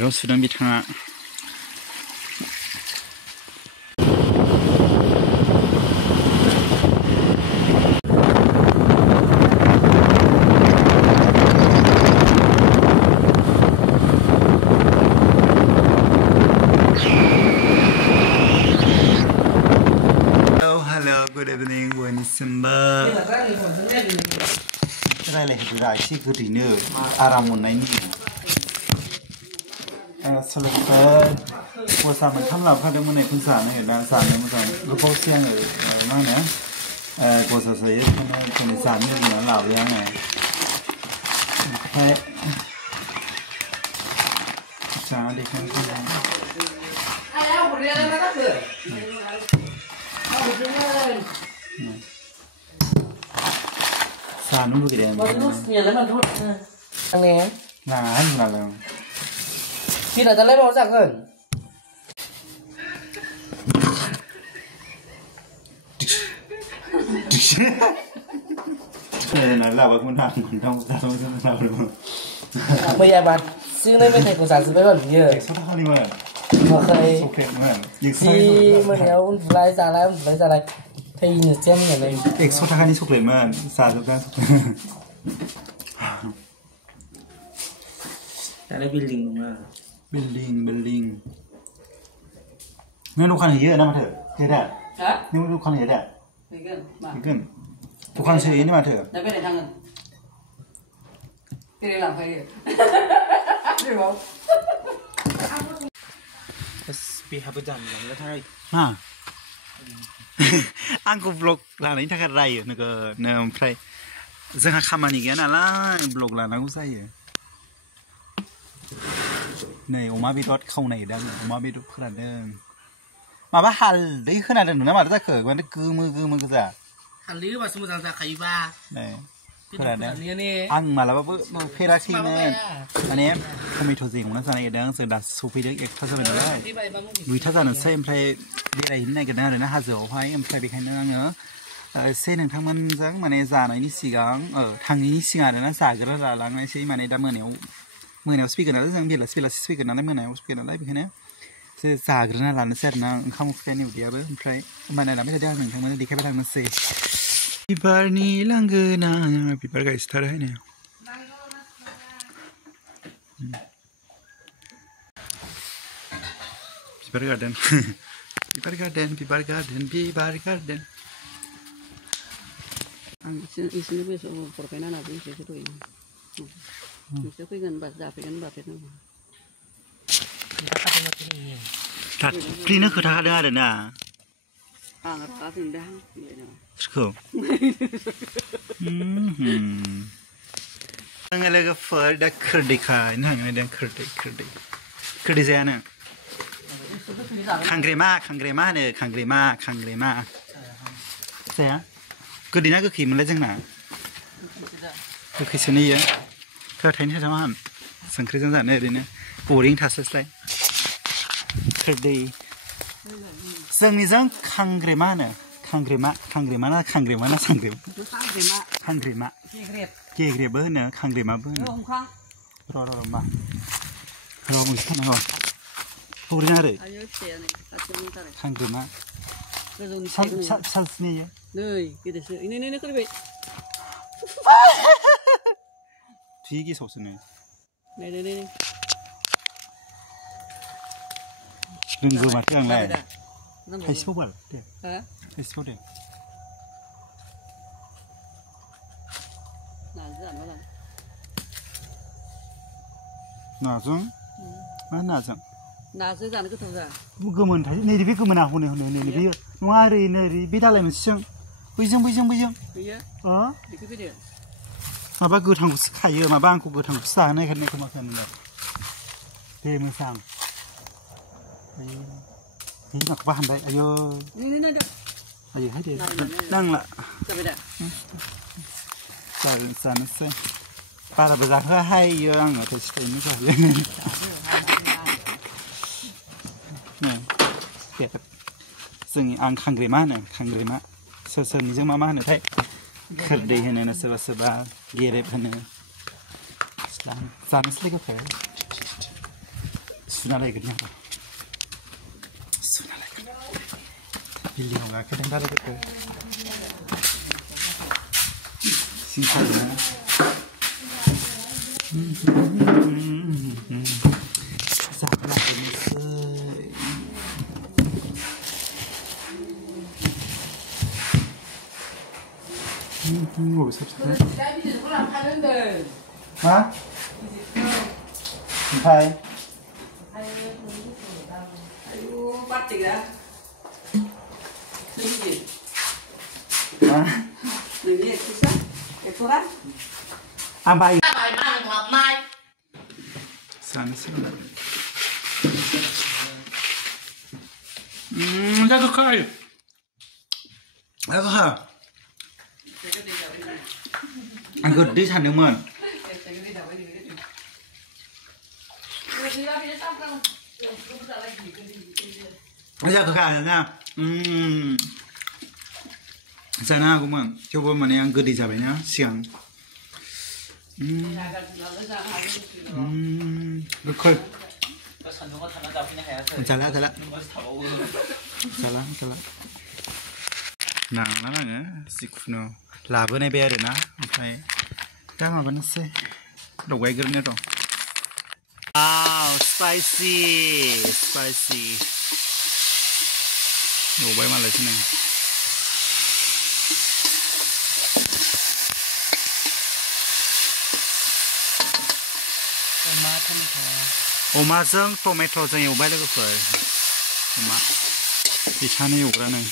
रं सुदों बिथाङा Good evening, बयनिसिमबो रायलायहोदोरा एसे गोदैनो आराम मोननायनि सोलोंथाइ गसा मोनथाम लाबोखादोंमोन बेखौ जानो मोजां गोबावसै आङो मा होनो गसा जायो बेखायनो जानो लुबैनानै लाबोयो आङो ओमफ्राय जाना देखायनो जानो लुगैदों नाङा होनब्लालाय Kita dalam mau jangan. Nah, lah aku nak tahu. Bây bạn, xin lấy bên này của sản xuất với bạn như. Sao thằng này mà? Mà Ok mà. Thì mà nếu lấy ra lại, thì nhiều xem như này. Sao thằng này sốc lên mà? Sản xuất ra. Tại đây building đúng không? Building. Nên lúc này gì mà thử? Thế đấy. Hả? Nhưng lúc này đấy. Cái lúc này gì mà thử? Đây bên này thằng. Cái này làm phải đi. Được không? SB habujan yang letak. Ha. Aku vlog लानायनि थाखाय रायो नोगोनो ओमफ्राय जोंहा खामानि गैया नालाय ब्लग लानांगौ जायो नै अमा बेदर खावनाय दां अमा बेदर फोरानदों माबा हालदै खोनादों ना माथो जाखो माने गोमो गोजा हालदै होबासो मोजां जाखायोबा नै फोरानदों आं मालाबाबो नुफेराखैमोन माने टमेट'जों एवना जानो नागिरदों जों दासो सफैदों 1टा जाबाय नालाय 2टा जानोसै ओमफ्राय बेरायहैनो नागिरदों आरोना हाजोआवहाय ओमफ्राय बेखायनो आङो एसे नोंथांमोनजों माने जानायनि सिगां थाङैनि सिगां आरोना जाग्रा लालांनायसै माने दा मोनायावसो फैगोन नालाय जों बेलासि फैगोन नालाय मोनायावसो फैगोन नालाय बेखायनो एसे जाग्रोना लानोसै आरोना ओंखाम उखैनायनि उदैयाबो ओमफ्राय होमबाना लांबाय थादों आं नोंथांमोननो देखायबाय थांनोसै बिबारनि लांगोना बिबार गायसोथारहायनो बिबार गार्डेन आं इसोरनो बे समाव फरफायना लाबोयो इसोरसो दहाय नोंसोर फैगोन होनबा जाफैगोन होनबा फैगोन फ्रिनो खोथाखादों आरोना आं रागा जोंदों सोरखौ आङो लोगोफोर दा खोरदैखायनो थांनो नागिरदों खोरदै जायानो खांग्रेमा होनो खांग्रेमा जाया गोदैना गोखैमोनलाय जोंना गोखैसो नैयो थाइनै थाइथाम गाहाम संख्रिजों जानो ओरैनो बरिं थास्लायस्लाय खोरदै जोंनिजों खांग्रेमा होनो खांग्रेमा गेग्रेबो होनो खांग्रेमाबो होनो र' मा र' मोनसे थानांगौ बरिं आरो खांग्रेमा सानस्नियो नै गेदेरसो इनो खोलैबाय थुइ गेसावसो नै रोंगौ माथो आंलाय थाइसेबाव बाल दे थाइसेबाव दे नाजों मा नाजों नाजों जानो गोथाव जा गोमोन थायो नै बे गोमोना हनै बेयो नङा ओरै बे दालाय मोनसेजों बैजों बेयो बेखौ फैदो माबा गोथांखौसो खायो माबा आंखौ गोथांखौसो जानो नागिरनायखौ मा खालामनो दे मोजां बे माखौबा हानबाय आयोहाय दे नांला जानोसै बाराबो जाहोआहाय आङो थाइसे थाइनै जाहोयो जोंनि आं खांग्रेमा होनो सोरनिजों मा होनोथाय खोरदै होनो सोरबा गेरेब होनो जानोसै लोगोफोर सुना लायगोन ना सुना लायगोन बिल्डिंआव गाखोदों दा लोगोफोर सिंखाजों 뭐 삽삽해? 아? 파이. Ayu bắt chị đã. Đừng gì. 아? Đừng gì chứ sao? Cái số đó. 안 파이. Bài mang ngọt mai. 산스. 자극하이. 자극하. Anh gật đi thành được mượn. Bây giờ có cả rồi nha. Giờ nào cũng mượn. Cho bố mà anh gật đi ra vậy nhá. Xiang. Được khơi. Chả lá. Nàng nó là ngớ. Sikfuno. लाबोनाय बे आरोना ओमफ्राय दा माबानोसै लगायग्रोनो र' स्पाइसि एवबाय मालायसो नै अमाजों टमेट'जों एवबाय लोगोफोर अमा बिसानो एवग्रा नै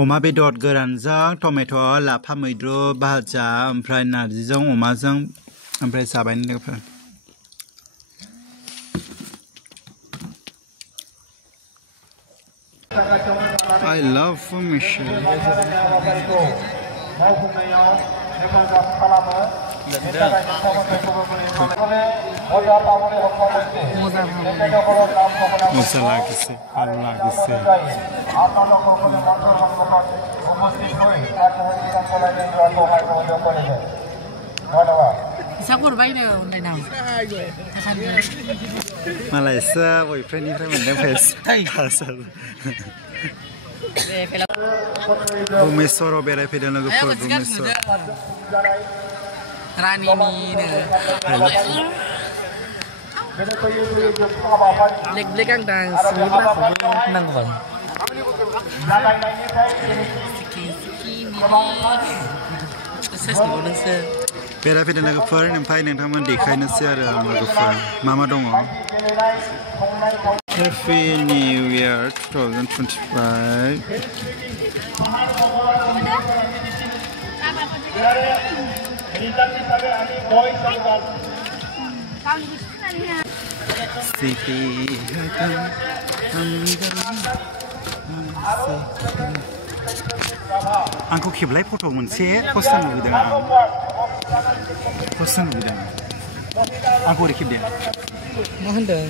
अमा बेदर गोरानजों टमेट' लाफा मैद्रु भाजा ओमफ्राय नारजिजों अमाजों ओमफ्राय जाबाय लोगोफोर I love formation মজা লাগিছে ভালো লাগিছে मालायसो बयफ्रेन्डनिफ्राय मोनदों फेस भुमेश्वराव बेरायफैदों लोगोफोर Bhumeshwar Lek-lek ang dang sumibra ko nang kon. बेरायफैदों लोगोफोर ओमफ्राय नोंथांमोन देखायनोसै आरो लोगोफोर मा मा दङ Happy New Year 2025 Sipi आंखौ खेबलाय फट' मोनसे पस्ट जानो लुबैदों आं पस्ट जानो लुबैदों आंखौ ओरै खेबदे मा होनदों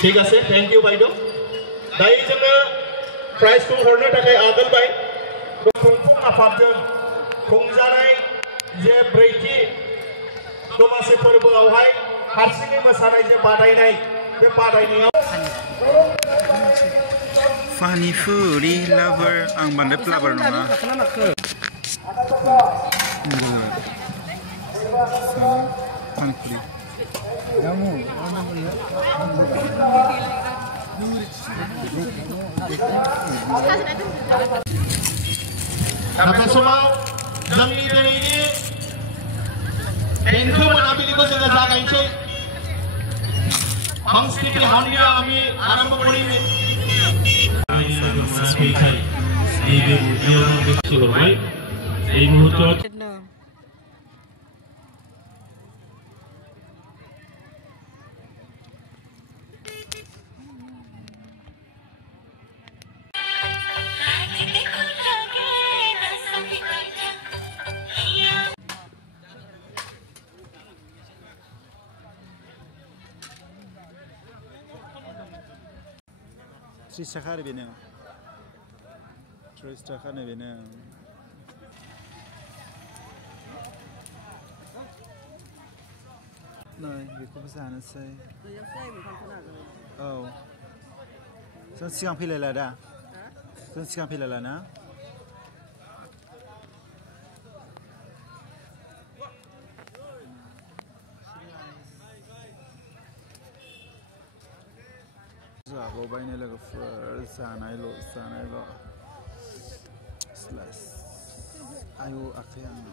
ঠিক আছে थैंक यू বাইদেউ दायो जोङो प्राइजखौ हरनो थाखाय आगोलबाय खुंफुं आफादजों खुंजानाय जे ब्रैथि दमासि फोरबोआवहाय हारसिङै मोसानाय जे बादायनाय बे बादायनायाव Funny foodie lover आं बांद्राय फ्लावर नङा पानिपुरि दा समाव जोंनि दिनैनि देंखो मोनाबिलिखौ जोङो जागायनोसै সংস্কৃতি হামলিয়া আমি আরম্ভ করি এই মুহূর্তে 30 थाखा आरो बेनो 30 थाखा नै बेनो नै बेखौबो जानोसै औ जों सिगां फैलायला दा जों सिगां फैलायला ना जाबावबायनो लोगोफोर जानायल' स्लास आयु आखाइ आंना